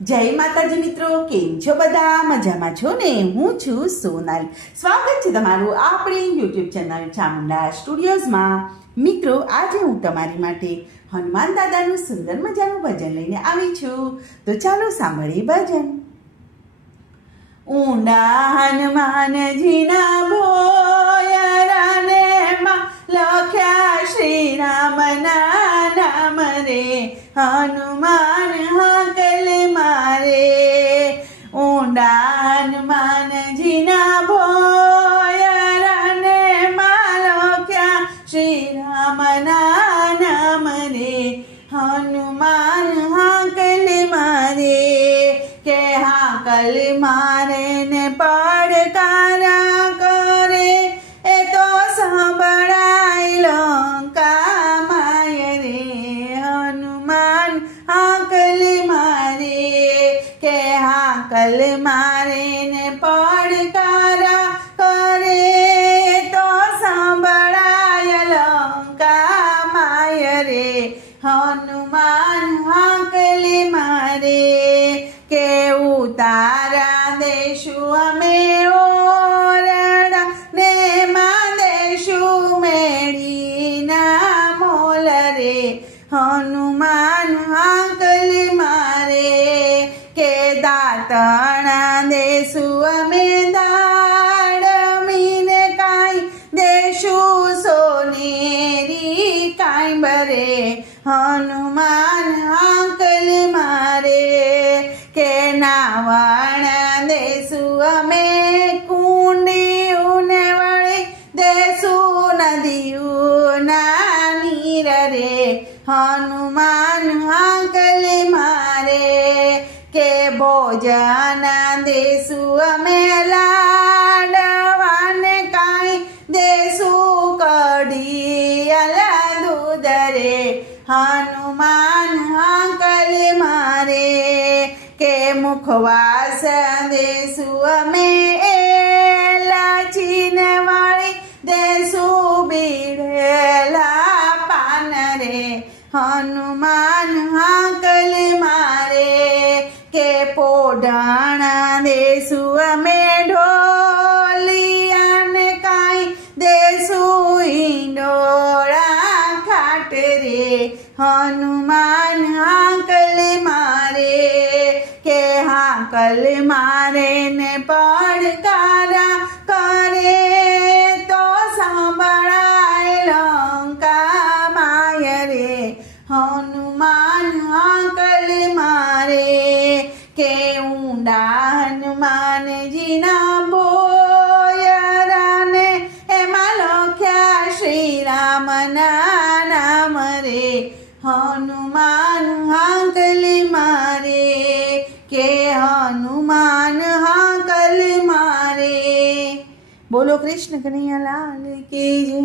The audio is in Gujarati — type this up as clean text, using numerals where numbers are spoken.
જય માતાજી મિત્રો, કેમ છો બધા? મજામાં છો ને? હું છું સોનલ. સ્વાગત છે તમારું આપણી યુટ્યુબ ચેનલ ચામુંડા સ્ટુડિયોઝમાં. મિત્રો, આજે હું તમારી માટે હનુમાન દાદાનું સુંદર મજાનું ભજન લઈને આવી છું. તો ચાલો સાંભળીએ ભજન. ઊંડા હનુમાનજીના ભોયરાને માં લખ્યા શ્રી રામના નામ રે, હનુમાન હાકલ મારે. ઊંડા હનુમાનજીના ભોયરાને માં લખ્યા શ્રી રામના નામ રે, હનુમાન હાકલ મારે. કે હાકલ મારે ને પડકારા કરે, એ તો સંભળાય લંકા માય રે, હનુમાન હાકલ મારે. કે હાકલ મારે ને પડકારા કરે, તો સંભળાય લંકા માય રે, હનુમાન હાકલ મારે. કે ઉતારા દેશું અમે ઓરડા ને માં દેશું મેળીના મોલ રે, હનુમાન હાકલ મારે. કે દાતણા દેશું અમે દાડમીને કાંઈ દેશું સોનેરી કાંઈ બરે, હનુમાન હાકલ મારે. કે નાવણ દેશું અમે કુંડીઓને વળી દેશું નદીઓના નીર રે, હનુમાન હાકલ મારે. કે ભોજન દેશું અમે લાડવાને કાંઈ દેશું કઢિયાલા દૂધ રે, હનુમાન હાકલ મારે. કે મુખવાસ દેશું અમે એલાચીને વાળી દેશું બીડેલા પાન રે, હનુમાન હાકલ મારે. કે પોઢાણા દેશું અમે ઢોલિયાને કાંઈ દેશું ઈંડોળા ખાટ રે, હનુમાન હાકલ મારે. કે હાકલ મારે ને પડકારા કરે, તો સંભળાય લંકા માય રે, હનુમાન હાકલ મારે. કે ઊંડા હનુમાનજીના ભોયરાને એમાં લખ્યા શ્રી રામના નામ રે, હનુમાન હાકલ મારે. કે હનુમાન હાકલ મારે. બોલો કૃષ્ણ કનૈયા લાલ કી જય.